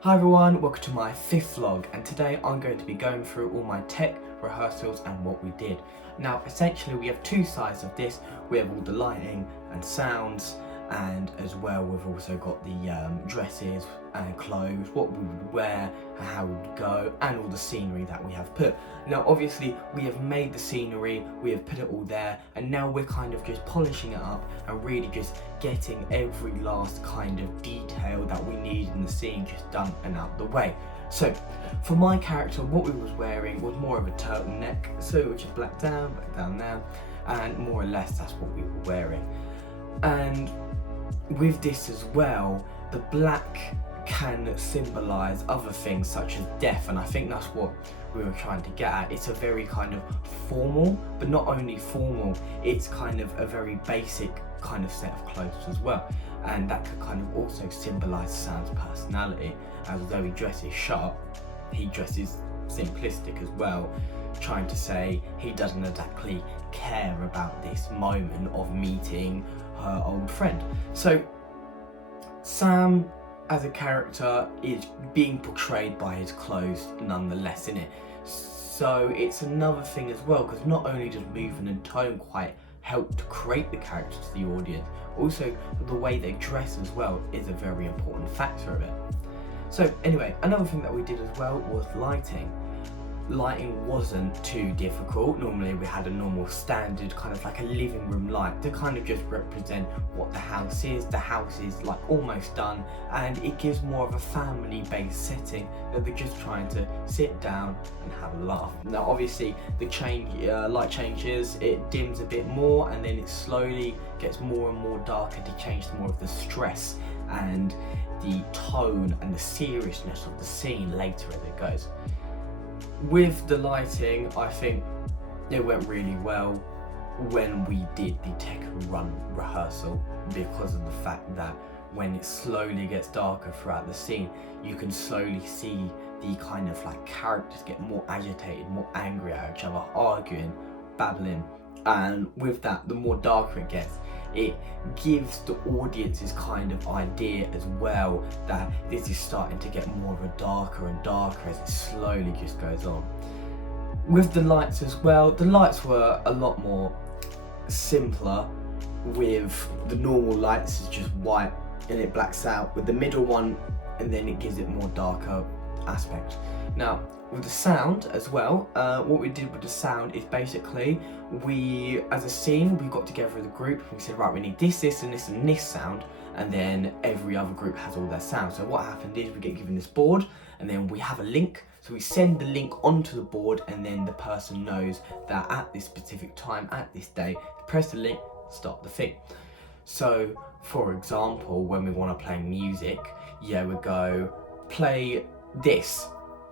Hi everyone, welcome to my 5th vlog, and today I'm going to be going through all my tech rehearsals and what we did. Now essentially we have two sides of this. We have all the lighting and sounds, and as well we've also got the dresses and clothes, what we would wear and how we would go, and all the scenery that we have put. Now obviously we have made the scenery, we have put it all there, and now we're kind of just polishing it up and really just getting every last kind of detail that we need in the scene just done and out the way. So for my character, what we was wearing was more of a turtleneck, so which is black down there, and more or less that's what we were wearing. And with this as well, the black can symbolise other things such as death, and I think that's what we were trying to get at. It's a very kind of formal, but not only formal, it's kind of a very basic kind of set of clothes as well, and that could kind of also symbolise Sam's personality. As though he dresses sharp, he dresses simplistic as well, trying to say he doesn't exactly care about this moment of meeting her old friend. So Sam as a character is being portrayed by his clothes nonetheless, in it. So it's another thing as well, because not only does movement and tone quite help to create the character to the audience, also the way they dress as well is a very important factor of it. So anyway, another thing that we did as well was lighting. Lighting wasn't too difficult. Normally we had a normal standard kind of like a living room light to kind of just represent what the house is. The house is like almost done, and it gives more of a family based setting that they're just trying to sit down and have a laugh. Now obviously the light changes, it dims a bit more and then it slowly gets more and more darker to change to more of the stress and the tone and the seriousness of the scene later as it goes. With the lighting, I think it went really well when we did the tech run rehearsal, because of the fact that when it slowly gets darker throughout the scene, you can slowly see the kind of like characters get more agitated, more angry at each other, arguing, babbling, and with that, the more darker it gets, it gives the audience's kind of idea as well that this is starting to get more of a darker and darker as it slowly just goes on. With the lights as well, the lights were a lot more simpler. With the normal lights, it's just white and it blacks out. With the middle one, and then it gives it more darker aspect. Now with the sound as well, what we did with the sound is basically we, as a scene, we got together as a group and we said, right, we need this, this and this and this sound, and then every other group has all their sound. So what happened is we get given this board and then we have a link, so we send the link onto the board, and then the person knows that at this specific time, at this day, press the link, stop the thing. So for example, when we want to play music, we go play this,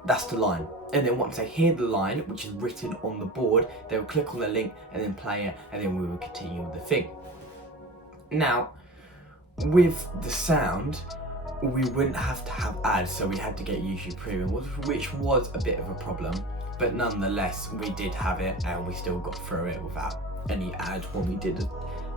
that's the line, and then once they hear the line which is written on the board, they will click on the link and then play it, and then we will continue with the thing. Now with the sound, we wouldn't have to have ads, so we had to get YouTube Premium, which was a bit of a problem, but nonetheless we did have it and we still got through it without any ads when we did a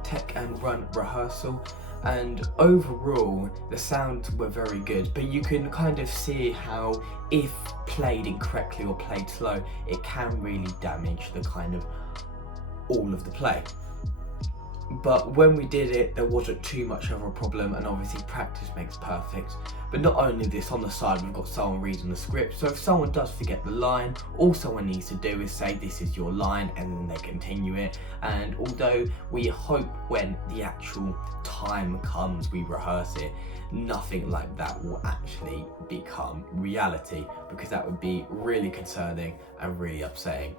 tech and run rehearsal. And overall the sounds were very good, but you can kind of see how if played incorrectly or played slow, it can really damage the kind of all of the play. But when we did it, there wasn't too much of a problem, and obviously practice makes perfect. But not only this, on the side we've got someone reading the script, so if someone does forget the line, all someone needs to do is say this is your line, and then they continue it. And although we hope when the actual time comes we rehearse it, nothing like that will actually become reality, because that would be really concerning and really upsetting.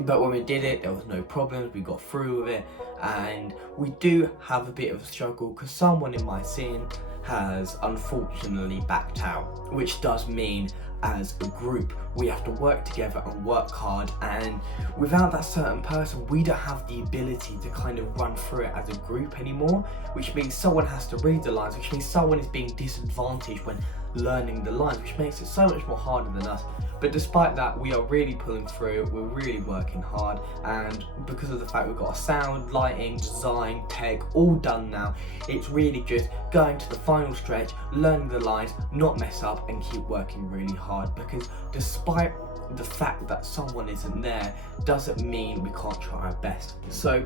But when we did it, there was no problems, we got through with it. And we do have a bit of a struggle because someone in my scene has unfortunately backed out, which does mean as a group we have to work together and work hard, and without that certain person we don't have the ability to kind of run through it as a group anymore, which means someone has to read the lines, which means someone is being disadvantaged when learning the lines, which makes it so much more harder than us. But despite that, we are really pulling through, we're really working hard, and because of the fact we've got a sound, lighting, design, tech all done now, it's really just going to the final stretch, learning the lines, not mess up, and keep working really hard, because despite the fact that someone isn't there doesn't mean we can't try our best. So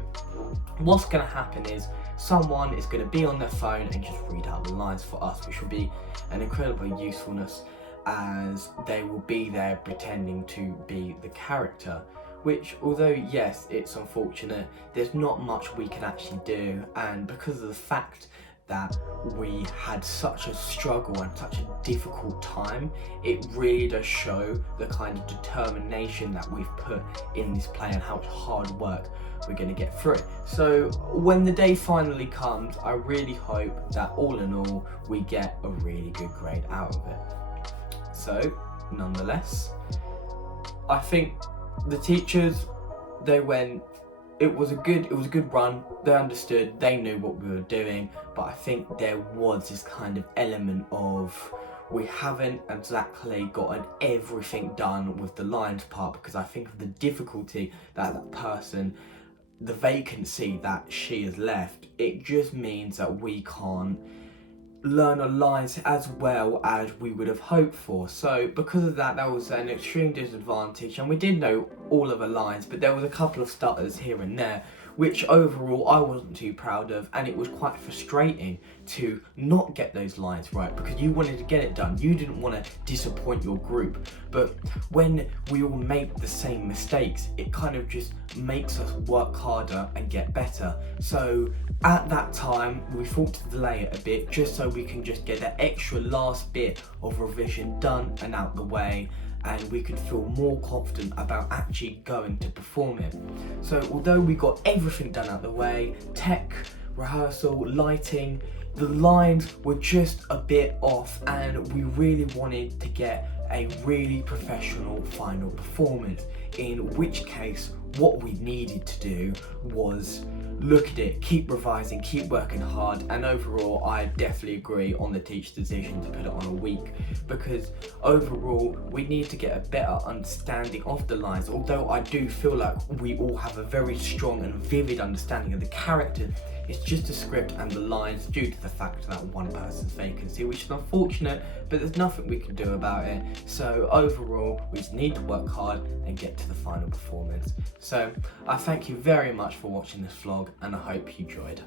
what's going to happen is someone is going to be on their phone and just read out the lines for us, which will be an incredible usefulness, as they will be there pretending to be the character, which, although yes, it's unfortunate, there's not much we can actually do. And because of the fact that we had such a struggle and such a difficult time, it really does show the kind of determination that we've put in this play and how much hard work we're going to get through it. So when the day finally comes, I really hope that all in all we get a really good grade out of it. So nonetheless, I think the teachers, they went, it was a good run, they understood, they knew what we were doing, but I think there was this kind of element of, we haven't exactly gotten everything done with the lines part, because I think of the difficulty that person, the vacancy that she has left, it just means that we can't learn our lines as well as we would have hoped for. So because of that, that was an extreme disadvantage, and we did know all of the lines, but there was a couple of stutters here and there, which overall I wasn't too proud of, and it was quite frustrating to not get those lines right, because you wanted to get it done, you didn't want to disappoint your group. But when we all make the same mistakes, it kind of just makes us work harder and get better. So at that time, we thought to delay it a bit, just so we can just get that extra last bit of revision done and out the way, and we could feel more confident about actually going to perform it. So although we got everything done out the way, tech, rehearsal, lighting, the lines were just a bit off, and we really wanted to get a really professional final performance, in which case what we needed to do was look at it, keep revising, keep working hard. And overall I definitely agree on the teacher's decision to put it on a week, because overall we need to get a better understanding of the lines. Although I do feel like we all have a very strong and vivid understanding of the character, it's just a script and the lines due to the fact that one person's vacancy, which is unfortunate, but there's nothing we can do about it. So overall, we just need to work hard and get to the final performance. So I thank you very much for watching this vlog, and I hope you enjoyed.